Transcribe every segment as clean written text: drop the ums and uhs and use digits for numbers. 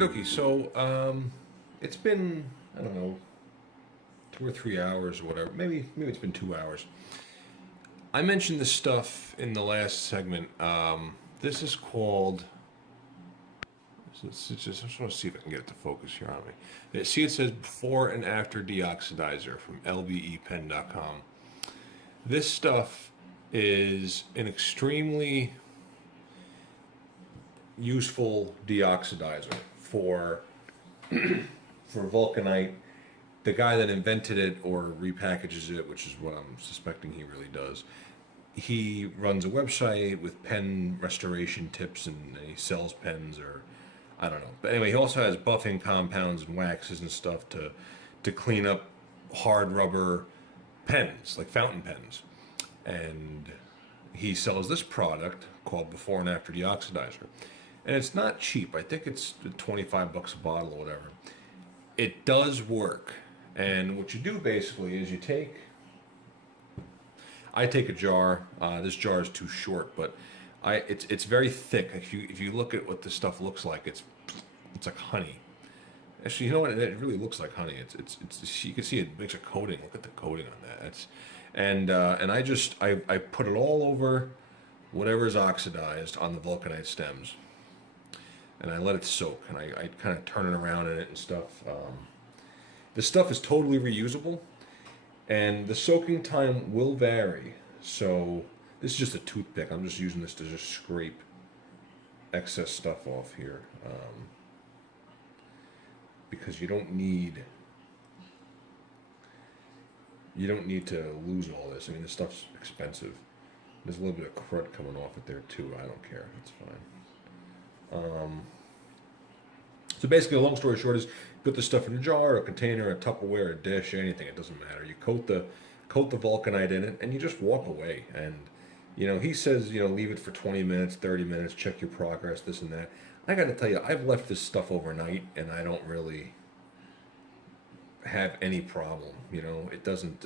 dokie. So, it's been, I don't know, 2 or 3 hours or whatever. Maybe it's been 2 hours. I mentioned this stuff in the last segment. This is called. I just want to see if I can get it to focus here on me. See, it says before and after deoxidizer from lbepen.com. This stuff is an extremely useful deoxidizer for vulcanite. The guy that invented it or repackages it, which is what I'm suspecting he really does, he runs a website with pen restoration tips and he sells pens, or I don't know. But anyway, he also has buffing compounds and waxes and stuff to clean up hard rubber pens, like fountain pens. And he sells this product called Before and After Deoxidizer. And it's not cheap. I think it's $25 a bottle or whatever. It does work. And what you do basically is I take a jar. This jar is too short, but it's very thick. If you look at what this stuff looks like, it's like honey. Actually, you know what? It really looks like honey. It's you can see it makes a coating. Look at the coating on that. And I put it all over whatever is oxidized on the vulcanite stems, and I let it soak. And I kind of turn it around in it and stuff. This stuff is totally reusable, and the soaking time will vary. So this is just a toothpick. I'm just using this to just scrape excess stuff off here, because you don't need to lose all this. I mean, this stuff's expensive. There's a little bit of crud coming off it there too. I don't care. That's fine. So basically, the long story short is, put the stuff in a jar, a container, a Tupperware, a dish, anything. It doesn't matter. You coat the vulcanite in it, and you just walk away. And he says, leave it for 20 minutes, 30 minutes, check your progress, this and that. I got to tell you, I've left this stuff overnight, and I don't really have any problem. It doesn't.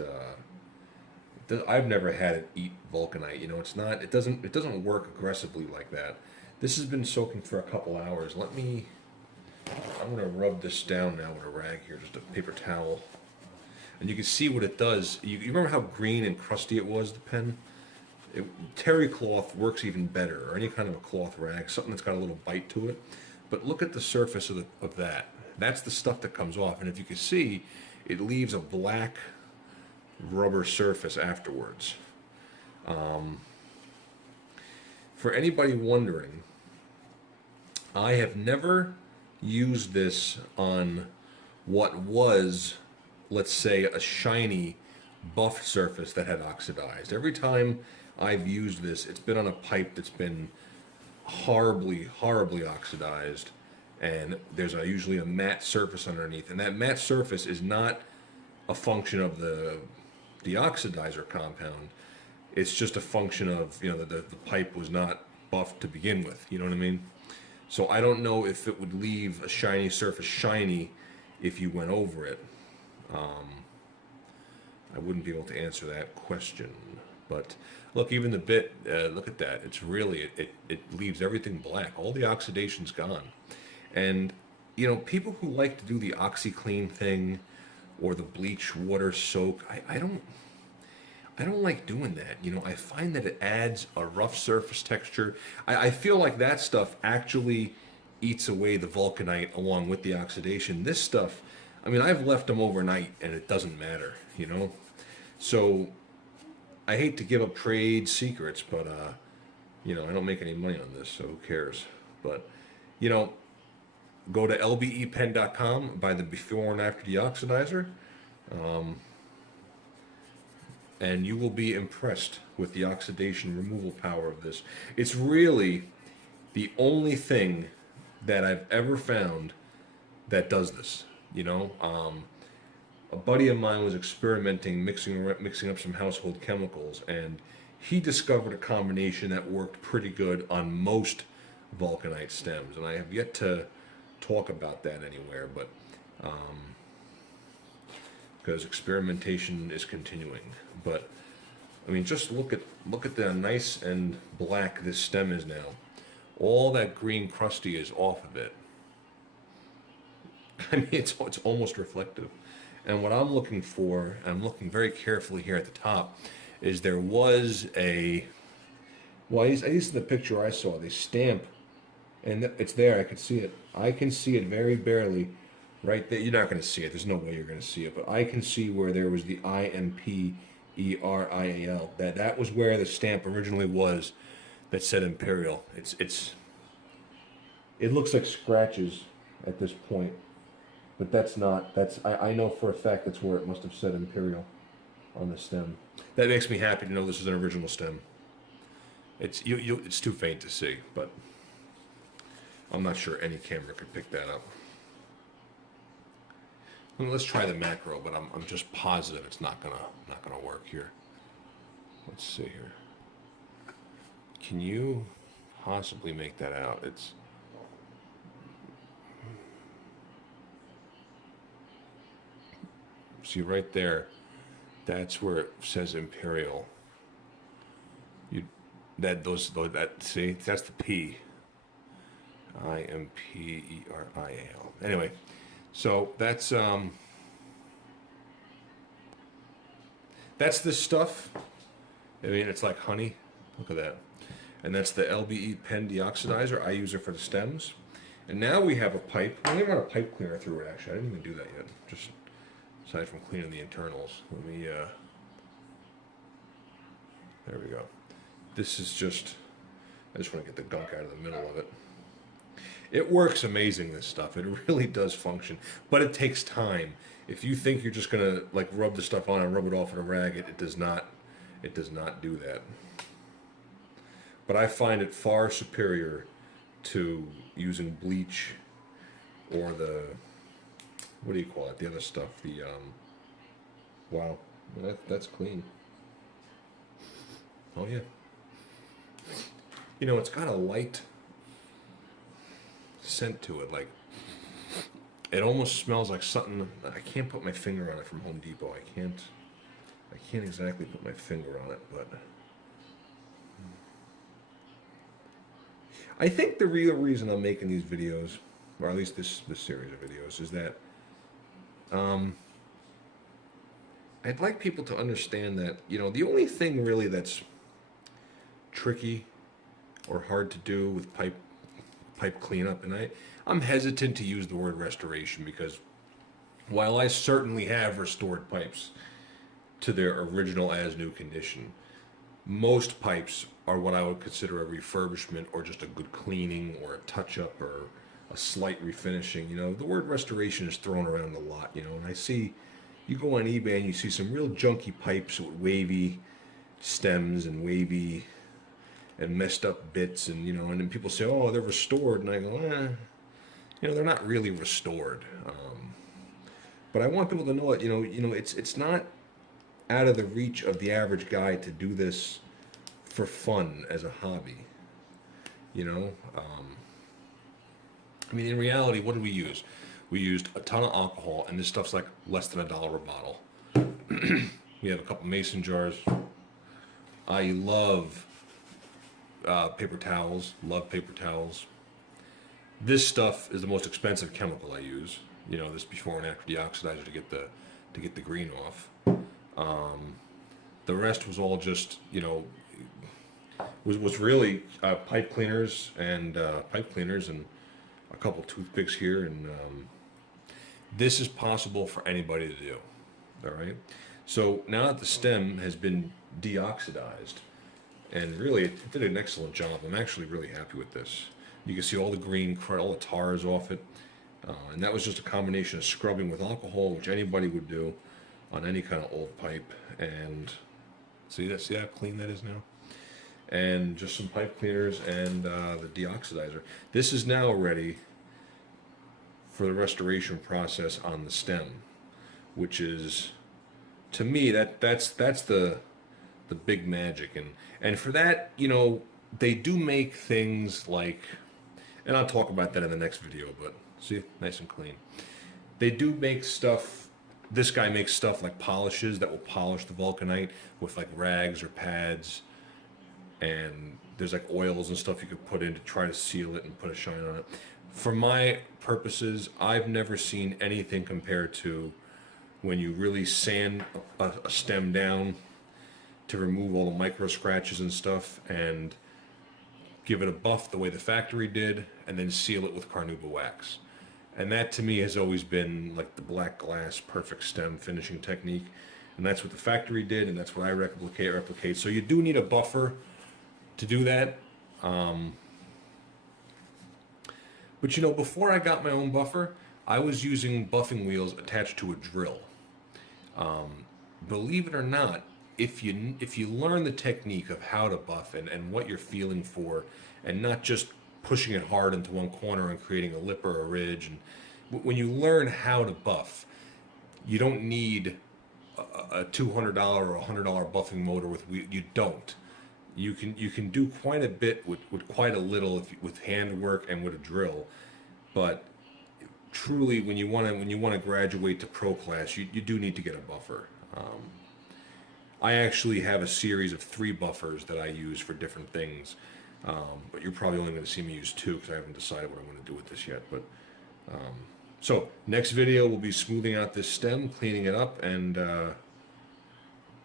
I've never had it eat vulcanite. It's not. It doesn't work aggressively like that. This has been soaking for a couple hours. I'm gonna rub this down now with a rag here, just a paper towel, and you can see what it does. You remember how green and crusty it was, the pen? Terry cloth works even better, or any kind of a cloth rag, something that's got a little bite to it. But look at the surface of that. That's the stuff that comes off, and if you can see, it leaves a black rubber surface afterwards. For anybody wondering, I have never used this on what was, let's say, a shiny buffed surface that had oxidized. Every time I've used this, it's been on a pipe that's been horribly oxidized, and there's usually a matte surface underneath, and that matte surface is not a function of the oxidizer compound. It's just a function of the pipe was not buffed to begin with. You know what I mean? So I don't know if it would leave a shiny surface shiny if you went over it. I wouldn't be able to answer that question. But look, even the bit, look at that. It's really, it leaves everything black. All the oxidation's gone. And, people who like to do the OxyClean thing or the bleach water soak, I don't like doing that. I find that it adds a rough surface texture. I feel like that stuff actually eats away the vulcanite along with the oxidation. This stuff, I've left them overnight and it doesn't matter, So I hate to give up trade secrets, but, I don't make any money on this, so who cares? But, go to lbepen.com, buy the before and after deoxidizer. And you will be impressed with the oxidation removal power of this. It's really the only thing that I've ever found that does this. A buddy of mine was experimenting, mixing up some household chemicals, and he discovered a combination that worked pretty good on most vulcanite stems. And I have yet to talk about that anywhere, but because experimentation is continuing. But just look at the nice and black this stem is now. All that green crusty is off of it. I mean, it's almost reflective. And what I'm looking for, and I'm looking very carefully here at the top, is there was a, well, at least in the picture I saw, they stamp, and it's there. I can see it. I can see it very barely, right there. You're not going to see it. There's no way you're going to see it, but I can see where there was the Imperial. That was where the stamp originally was, that said Imperial. It looks like scratches at this point, but that's not. I know for a fact that's where it must have said Imperial on the stem. That makes me happy to know this is an original stem. It's too faint to see, but I'm not sure any camera could pick that up. Well, let's try the macro, but I'm just positive it's not gonna work here. Let's see here. Can you possibly make that out? It's see right there. That's where it says Imperial. See, that's the P. Imperial. Anyway, so that's this stuff. I mean, it's like honey. Look at that. And that's the LBE pen deoxidizer. I use it for the stems. And now we have a pipe. I'm going to run a pipe cleaner through it, actually. I didn't even do that yet. Just aside from cleaning the internals. Let me, there we go. This is just, I just want to get the gunk out of the middle of it. It works amazing, this stuff. It really does function, but it takes time. If you think you're just gonna like rub the stuff on and rub it off in a rag, it does not do that. But I find it far superior to using bleach or the, what do you call it? The other stuff, wow, that's clean. Oh yeah. You know, it's got a light scent to it, like it almost smells like something. I can't put my finger on it from Home Depot. I can't exactly put my finger on it, but I think the real reason I'm making these videos, or at least this series of videos, is that I'd like people to understand that, you know, the only thing really that's tricky or hard to do with pipe cleanup, and I'm hesitant to use the word restoration, because while I certainly have restored pipes to their original as new condition, most pipes are what I would consider a refurbishment or just a good cleaning or a touch up or a slight refinishing. You know, the word restoration is thrown around a lot, you know, and I see, you go on eBay and you see some real junky pipes with wavy stems and wavy and messed up bits, and you know, and then people say, oh, they're restored, and I go, you know, they're not really restored. But I want people to know that, you know, it's not out of the reach of the average guy to do this for fun as a hobby. You know, I mean, in reality, what did we use? We used a ton of alcohol, and this stuff's like less than $1 a bottle. We have a couple mason jars. I love paper towels. Love paper towels. This stuff is the most expensive chemical I use. You know, this before and after deoxidizer to get the green off. The rest was all just, you know, was really pipe cleaners and a couple toothpicks here, and this is possible for anybody to do. All right. So now that the stem has been deoxidized, and really it did an excellent job. I'm actually really happy with this. You can see all the green, all the tar is off it, and that was just a combination of scrubbing with alcohol, which anybody would do on any kind of old pipe. And see how clean that is now, and just some pipe cleaners and the deoxidizer. This is now ready for the restoration process on the stem, which is, to me, that's the big magic. And for that, you know, they do make things like, and I'll talk about that in the next video, but see, nice and clean. They do make stuff. This guy makes stuff like polishes that will polish the vulcanite with like rags or pads, and there's like oils and stuff you could put in to try to seal it and put a shine on it. for my purposes, I've never seen anything compared to when you really sand a stem down to remove all the micro scratches and stuff and give it a buff the way the factory did, and then seal it with carnauba wax. And that to me has always been like the black glass perfect stem finishing technique. And that's what the factory did, and that's what I replicate. So you do need a buffer to do that. But you know, before I got my own buffer, I was using buffing wheels attached to a drill. Believe it or not, if you learn the technique of how to buff and what you're feeling for, and not just pushing it hard into one corner and creating a lip or a ridge, and when you learn how to buff, you don't need a $200 or $100 buffing motor with wheel. You don't. You can do quite a bit with quite a little with handwork and with a drill, but truly when you want to graduate to pro class, you do need to get a buffer. I actually have a series of 3 buffers that I use for different things, but you're probably only going to see me use 2 because I haven't decided what I'm going to do with this yet. But so next video will be smoothing out this stem, cleaning it up, and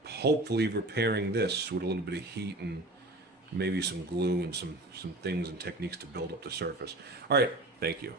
hopefully repairing this with a little bit of heat and maybe some glue and some things and techniques to build up the surface. All right, thank you.